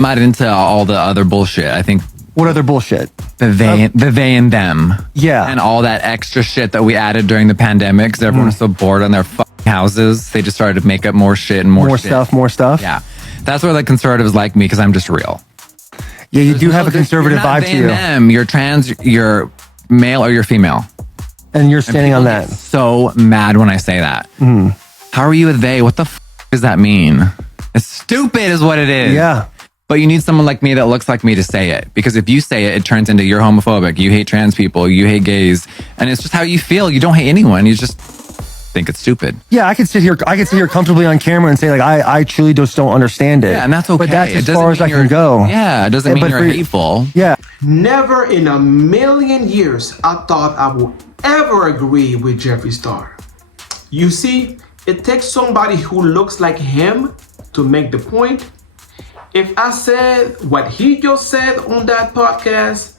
I'm not into all the other bullshit. I think What other bullshit? the they and them. Yeah. And all that extra shit that we added during the pandemic because everyone was so bored on their fucking houses. They just started to make up more shit and more shit. More stuff. Yeah. That's where the conservatives like me because I'm just real. Yeah, you do have a conservative vibe to you. Them. You're trans, you're male or you're female. And you're standing on that. Get so mad when I say that. How are you a they? What the does that mean? It's stupid is what it is. Yeah. But you need someone like me that looks like me to say it. Because if you say it, it turns into you're homophobic, you hate trans people, you hate gays. And it's just how you feel. You don't hate anyone. You just think it's stupid. Yeah, I could sit here comfortably on camera and say, like, I truly just don't understand it. Yeah, and that's okay. But that's as far as I can go. Yeah, it doesn't mean you're hateful. Yeah. Never in a million years I thought I would ever agree with Jeffree Star. You see, it takes somebody who looks like him to make the point. If I said what he just said on that podcast,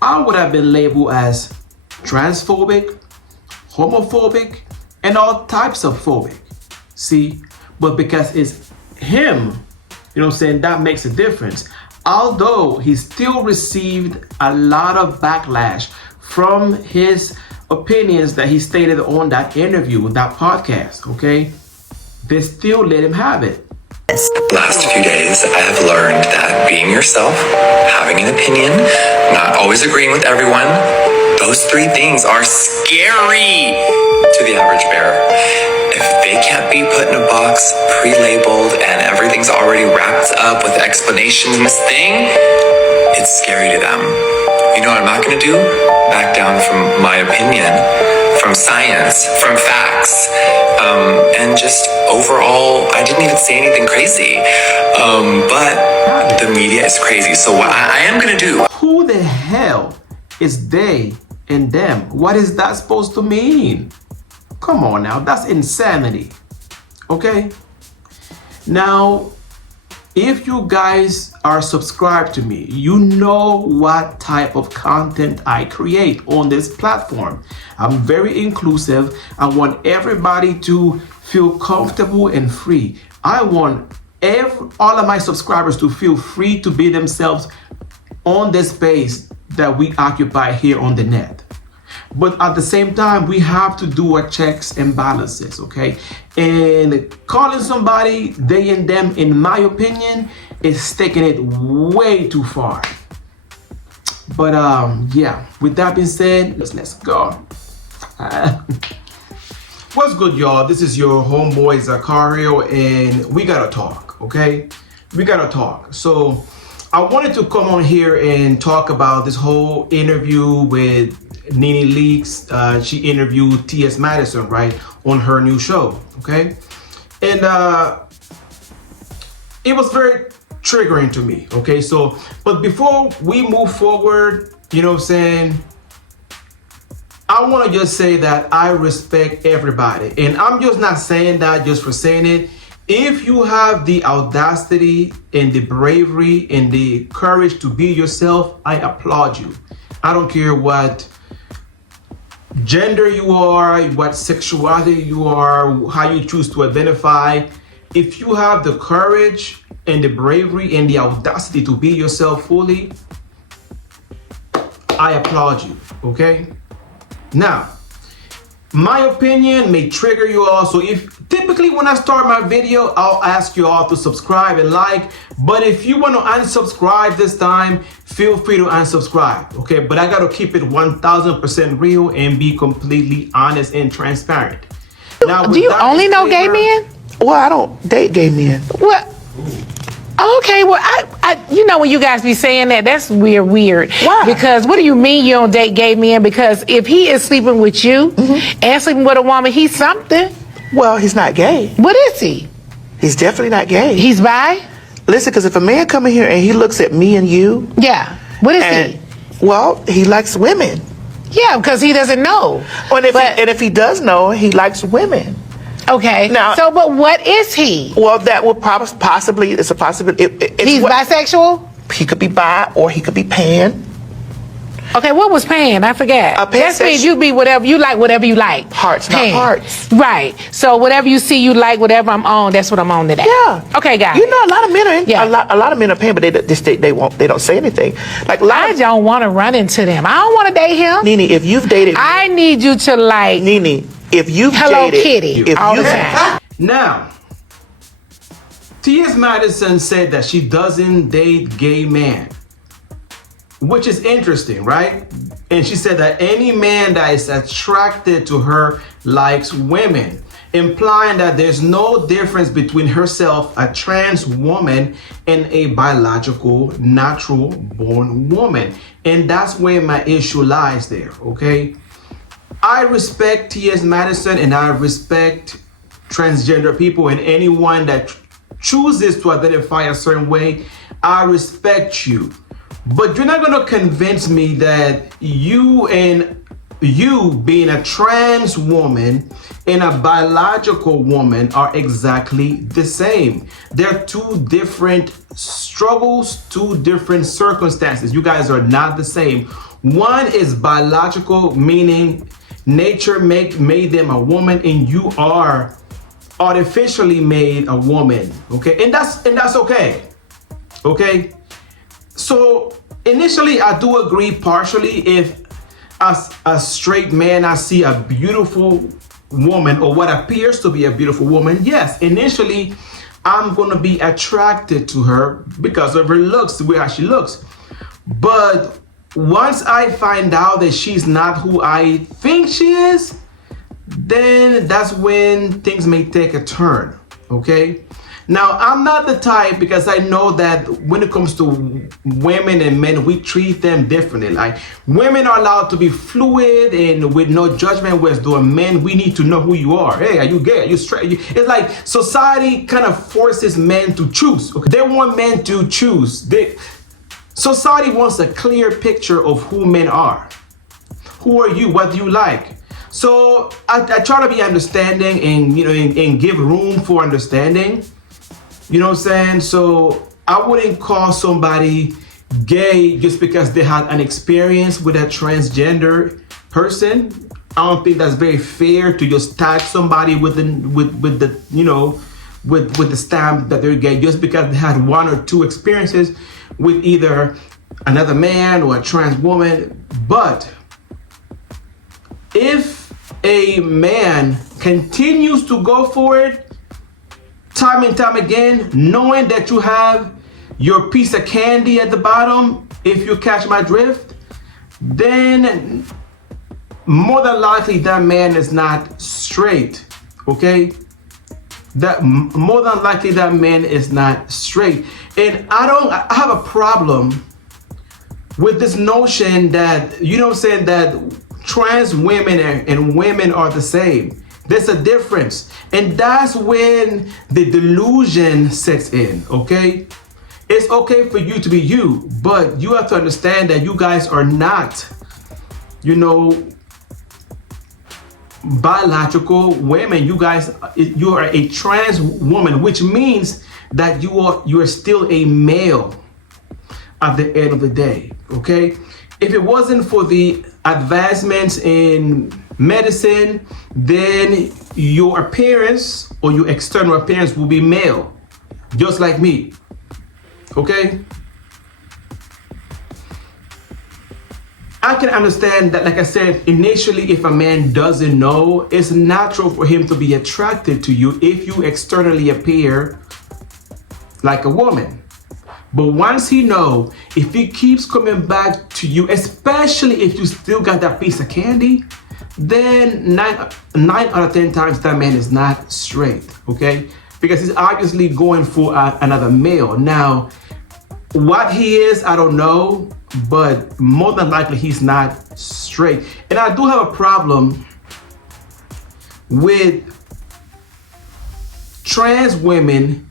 I would have been labeled as transphobic, homophobic, and all types of phobic. See, but because it's him, you know what I'm saying, that makes a difference. Although he still received a lot of backlash from his opinions that he stated on that interview, that podcast, okay? They still let him have it. Last few days, I have learned that being yourself, having an opinion, not always agreeing with everyone, those three things are scary to the average bear. If they can't be put in a box, pre-labeled, and everything's already wrapped up with explanations in this thing, it's scary to them. You know what I'm not gonna do? Back down from my opinion, from science, from facts, and just overall, I didn't even say anything crazy. But the media is crazy. So what I am gonna do. Who the hell is they and them? What is that supposed to mean? Come on now, that's insanity. Okay? Now, if you guys are subscribed to me, you know what type of content I create on this platform. I'm very inclusive. I want everybody to feel comfortable and free. I want all of my subscribers to feel free to be themselves on the space that we occupy here on the net. But at the same time, we have to do our checks and balances, okay? And calling somebody they and them, in my opinion, is taking it way too far. But yeah, with that being said, let's go. What's good, y'all? This is your homeboy Zacario, and we gotta talk, okay? We gotta talk. So I wanted to come on here and talk about this whole interview with Nene Leaks. She interviewed TS Madison, right, on her new show, okay? And it was very triggering to me, okay? So, but before we move forward, you know what I'm saying, I want to just say that I respect everybody. And I'm just not saying that just for saying it. If you have the audacity and the bravery and the courage to be yourself, I applaud you. I don't care what gender you are, what sexuality you are, how you choose to identify. If you have the courage and the bravery and the audacity to be yourself fully, I applaud you, okay? Now, my opinion may trigger you all, so if typically when I start my video, I'll ask you all to subscribe and like, but if you want to unsubscribe this time, feel free to unsubscribe, okay? But I gotta keep it 1000% real and be completely honest and transparent. Now, do you only know gay men? Well, I don't date gay men. Well, okay, well, I you know when you guys be saying that, that's weird. Why? Because what do you mean you don't date gay men? Because if he is sleeping with you and sleeping with a woman, he's something. Well, he's not gay. What is he? He's definitely not gay. He's bi? Listen, because if a man come in here and he looks at me and you. Yeah. What is he? Well, he likes women. Yeah, because he doesn't know. And if he does know, he likes women. Okay. Now, so, but what is he? Well, that would possibly, it's a possibility. He's bisexual? He could be bi or he could be pan. Okay, what was pan? I forgot. A pan That says means you be whatever you like. Hearts, not hearts. Right. So whatever you see you like, whatever I'm on, that's what I'm on today. Yeah. Okay, guys. You know, a lot of men are in, Yeah. a lot of men are paying, but they don't say anything. Like a lot I of, don't want to run into them. I don't want to date him. Nene, if you've dated, I need you to like Nene, if you've Hello dated, Kitty if all the you time. Now, TS Madison said that she doesn't date gay men, which is interesting, right? And she said that any man that is attracted to her likes women, implying that there's no difference between herself, a trans woman, and a biological, natural born woman. And that's where my issue lies there, okay? I respect T.S. Madison and I respect transgender people and anyone that chooses to identify a certain way. I respect you. But you're not gonna convince me that you being a trans woman and a biological woman are exactly the same. They're two different struggles, two different circumstances. You guys are not the same. One is biological, meaning nature made them a woman, and you are artificially made a woman. Okay, and that's okay. Okay. So initially, I do agree partially. If as a straight man, I see a beautiful woman or what appears to be a beautiful woman, yes, initially, I'm going to be attracted to her because of her looks, the way how she looks. But once I find out that she's not who I think she is, then that's when things may take a turn, okay? Now, I'm not the type, because I know that when it comes to women and men, we treat them differently. Like, women are allowed to be fluid and with no judgment, whereas doing men, we need to know who you are. Hey, are you gay? Are you straight? It's like society kind of forces men to choose. Okay? They want men to choose. Society wants a clear picture of who men are. Who are you? What do you like? So I try to be understanding and, you know, and give room for understanding. You know what I'm saying? So I wouldn't call somebody gay just because they had an experience with a transgender person. I don't think that's very fair to just tag somebody with the you know, with the stamp that they're gay just because they had one or two experiences with either another man or a trans woman. But if a man continues to go for it time and time again, knowing that you have your piece of candy at the bottom, if you catch my drift, then more than likely that man is not straight, okay? That more than likely that man is not straight. And I have a problem with this notion that, you know what I'm saying, that trans women and women are the same. There's a difference. And that's when the delusion sets in, okay? It's okay for you to be you, but you have to understand that you guys are not, you know, biological women. You guys, you are a trans woman, which means that you are still a male at the end of the day, okay? If it wasn't for the advancements in medicine, then your appearance or your external appearance will be male, just like me, okay? I can understand that, like I said, initially, if a man doesn't know, it's natural for him to be attracted to you if you externally appear like a woman. But once he knows, if he keeps coming back to you, especially if you still got that piece of candy, then 9 out of 10 times that man is not straight, okay? Because he's obviously going for another male. Now, what he is, I don't know, but more than likely he's not straight. And I do have a problem with trans women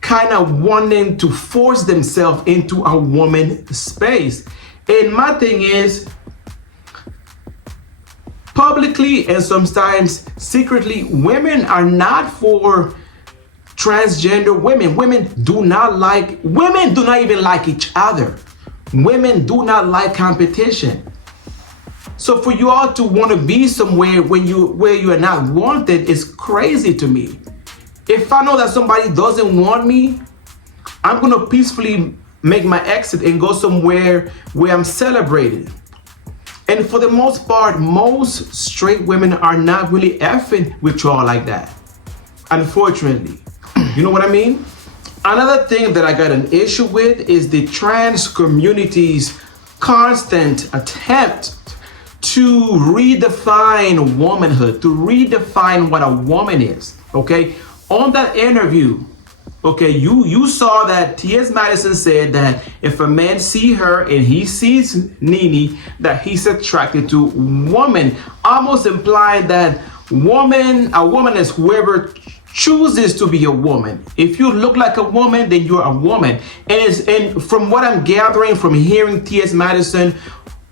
kind of wanting to force themselves into a woman space. And my thing is, publicly and sometimes secretly, women are not for transgender women. Women do not even like each other. Women do not like competition. So for you all to want to be somewhere where you are not wanted is crazy to me. If I know that somebody doesn't want me, I'm gonna peacefully make my exit and go somewhere where I'm celebrated. And for the most part, most straight women are not really effing with y'all like that, unfortunately. You know what I mean? Another thing that I got an issue with is the trans community's constant attempt to redefine womanhood, to redefine what a woman is, okay? On that interview, okay, you saw that TS Madison said that if a man see her and he sees Nene, that he's attracted to woman, almost implying that a woman is whoever chooses to be a woman. If you look like a woman, then you're a woman. And from what I'm gathering from hearing TS Madison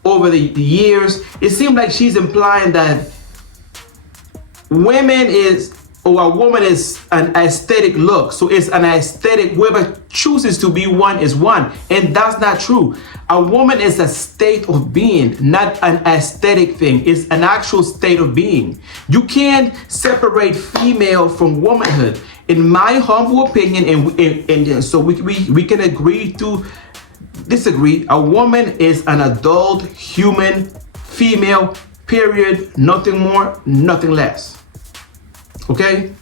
over the years, it seems like she's implying that a woman is an aesthetic look. So it's an aesthetic, whoever chooses to be one is one. And that's not true. A woman is a state of being, not an aesthetic thing. It's an actual state of being. You can't separate female from womanhood. In my humble opinion, and so we can agree to disagree, a woman is an adult human female, period. Nothing more, nothing less. Okay?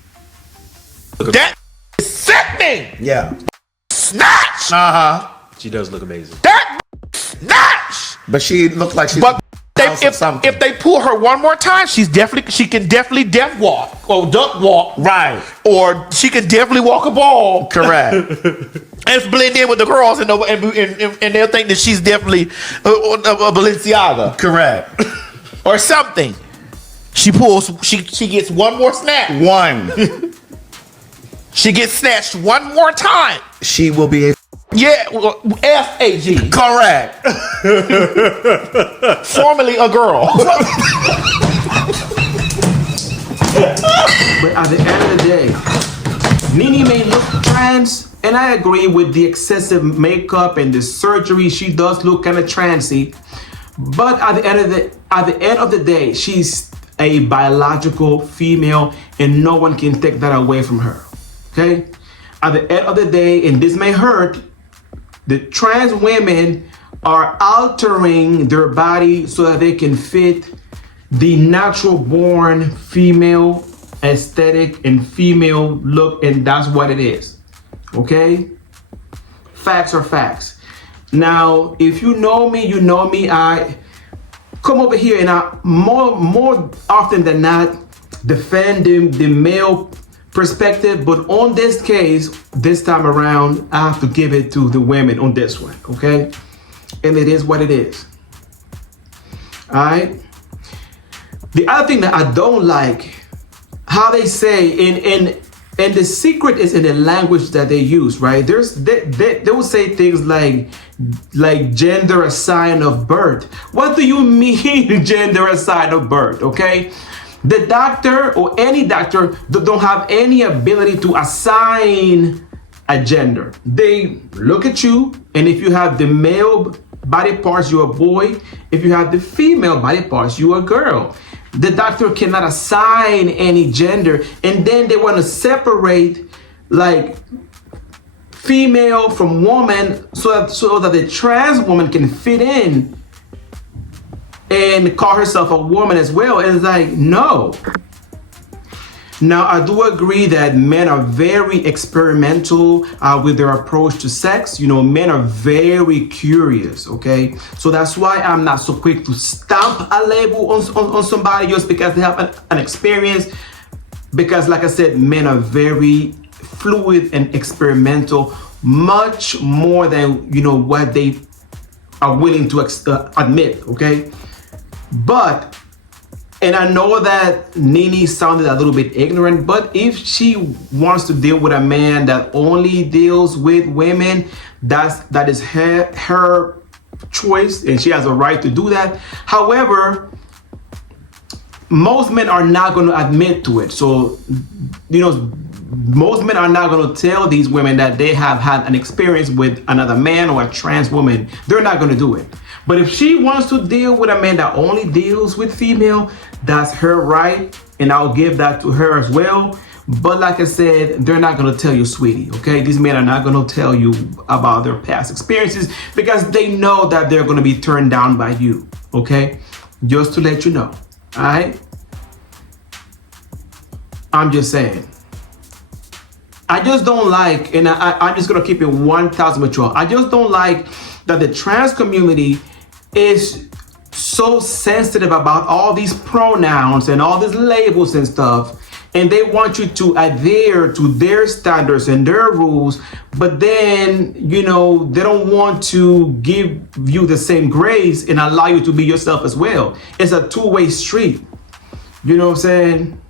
That is sickening. Yeah. Snatch. She does look amazing. That snatch. But she looked like she's But something. if they pull her one more time, she can definitely death walk or duck walk. Right. Or she can definitely walk a ball. Correct. And blend in with the girls and they'll think that she's definitely a Balenciaga. Correct. Or something. She gets one more snatch. One. She gets snatched one more time. She will be a Yeah, well, F-A-G. correct. Formerly a girl. But at the end of the day, Nene may look trans, and I agree with the excessive makeup and the surgery. She does look kind of transy. But at the end of the day, she's a biological female, and no one can take that away from her. Okay? At the end of the day, and this may hurt, the trans women are altering their body so that they can fit the natural born female aesthetic and female look, and that's what it is. Okay? Facts are facts. Now, if you know me, you know me. I come over here and I more often than not defend the male perspective, but on this case, this time around, I have to give it to the women on this one, okay? And it is what it is. All right? The other thing that I don't like, how they say, and the secret is in the language that they use, right? They will say things like gender assigned of birth. What do you mean gender assigned of birth, okay? The doctor or any doctor don't have any ability to assign a gender. They look at you, and if you have the male body parts, you're a boy. If you have the female body parts, you're a girl. The doctor cannot assign any gender, and then they want to separate like female from woman so that the trans woman can fit in and call herself a woman as well. And it's like, no. Now, I do agree that men are very experimental with their approach to sex. You know, men are very curious, okay? So that's why I'm not so quick to stamp a label on somebody just because they have an experience. Because like I said, men are very fluid and experimental, much more than, you know, what they are willing to admit, okay? But, and I know that Nene sounded a little bit ignorant, but if she wants to deal with a man that only deals with women, that is her choice, and she has a right to do that. However, most men are not going to admit to it. So, you know, most men are not going to tell these women that they have had an experience with another man or a trans woman. They're not going to do it. But if she wants to deal with a man that only deals with female, that's her right, and I'll give that to her as well. But like I said, they're not going to tell you, sweetie, okay? These men are not going to tell you about their past experiences because they know that they're going to be turned down by you, okay? Just to let you know, all right? I'm just saying. I just don't like, and I'm just going to keep it 1,000 with you all. I just don't like that the trans community is so sensitive about all these pronouns and all these labels and stuff. And they want you to adhere to their standards and their rules, but then, you know, they don't want to give you the same grace and allow you to be yourself as well. It's a two-way street. You know what I'm saying?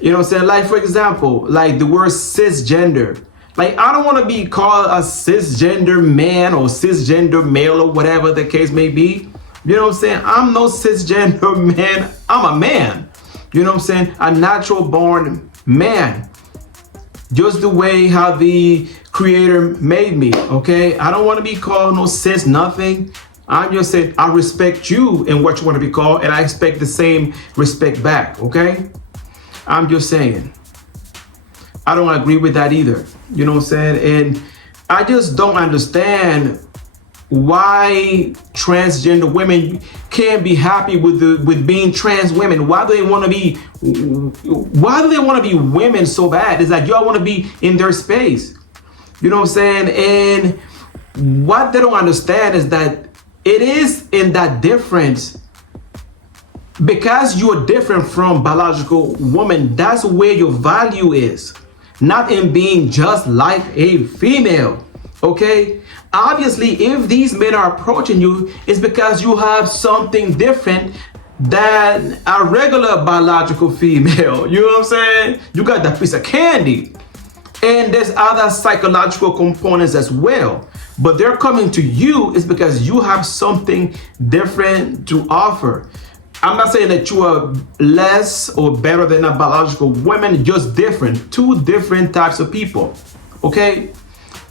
You know what I'm saying? Like, for example, like the word cisgender. Like, I don't want to be called a cisgender man or cisgender male or whatever the case may be. You know what I'm saying? I'm no cisgender man. I'm a man. You know what I'm saying? A natural born man. Just the way how the creator made me, okay? I don't want to be called no cis nothing. I'm just saying I respect you and what you want to be called, and I expect the same respect back, okay? I'm just saying. I don't agree with that either. You know what I'm saying? And I just don't understand why transgender women can't be happy with being trans women. Why do they want to be women so bad? It's like y'all want to be in their space. You know what I'm saying? And what they don't understand is that it is in that difference. Because you're different from biological woman, that's where your value is. Not in being just like a female. Okay? Obviously, if these men are approaching you, it's because you have something different than a regular biological female. You know what I'm saying? You got that piece of candy. And there's other psychological components as well. But they're coming to you is because you have something different to offer. I'm not saying that you are less or better than a biological woman, just different. Two different types of people. Okay?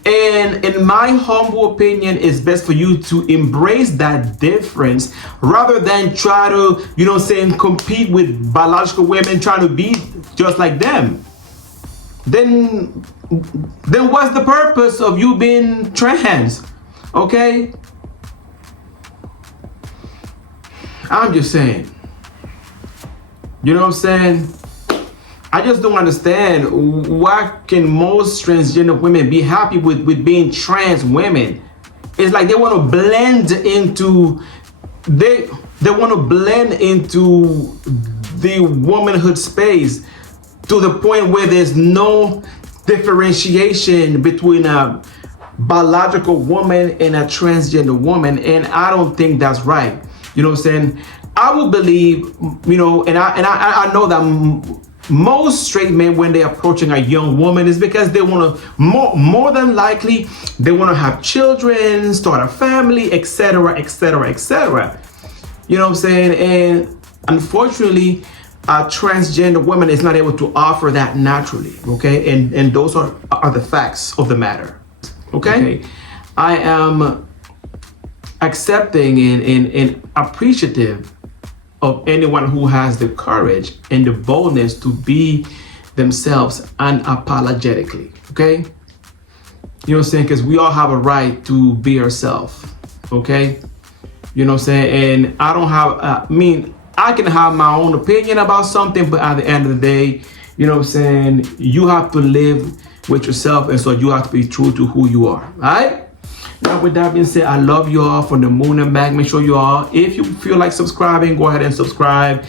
And in my humble opinion, it's best for you to embrace that difference rather than try to, you know what I'm saying, compete with biological women trying to be just like them. Then what's the purpose of you being trans? Okay? I'm just saying. You know what I'm saying? I just don't understand why can most transgender women be happy with being trans women. It's like they want to blend into they want to blend into the womanhood space to the point where there's no differentiation between a biological woman and a transgender woman, and I don't think that's right. You know what I'm saying? I will believe, you know, and I know that most straight men, when they're approaching a young woman, is because they want to, more than likely, they want to have children, start a family, etc., etc., etc. You know what I'm saying? And unfortunately, a transgender woman is not able to offer that naturally. Okay, and those are the facts of the matter. Okay, I am accepting and appreciative of anyone who has the courage and the boldness to be themselves unapologetically, okay? You know what I'm saying? Because we all have a right to be ourselves, okay? You know what I'm saying? And I don't have, I can have my own opinion about something, but at the end of the day, you know what I'm saying? You have to live with yourself, and so you have to be true to who you are, all right? Now, with that being said, I love you all from the moon and back. Make sure you all, if you feel like subscribing, go ahead and subscribe.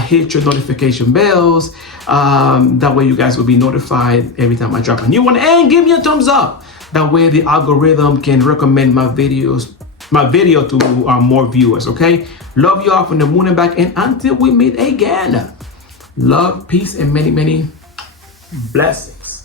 Hit your notification bells. That way you guys will be notified every time I drop a new one. And give me a thumbs up. That way the algorithm can recommend my video to more viewers, okay? Love you all from the moon and back. And until we meet again, love, peace, and many, many blessings.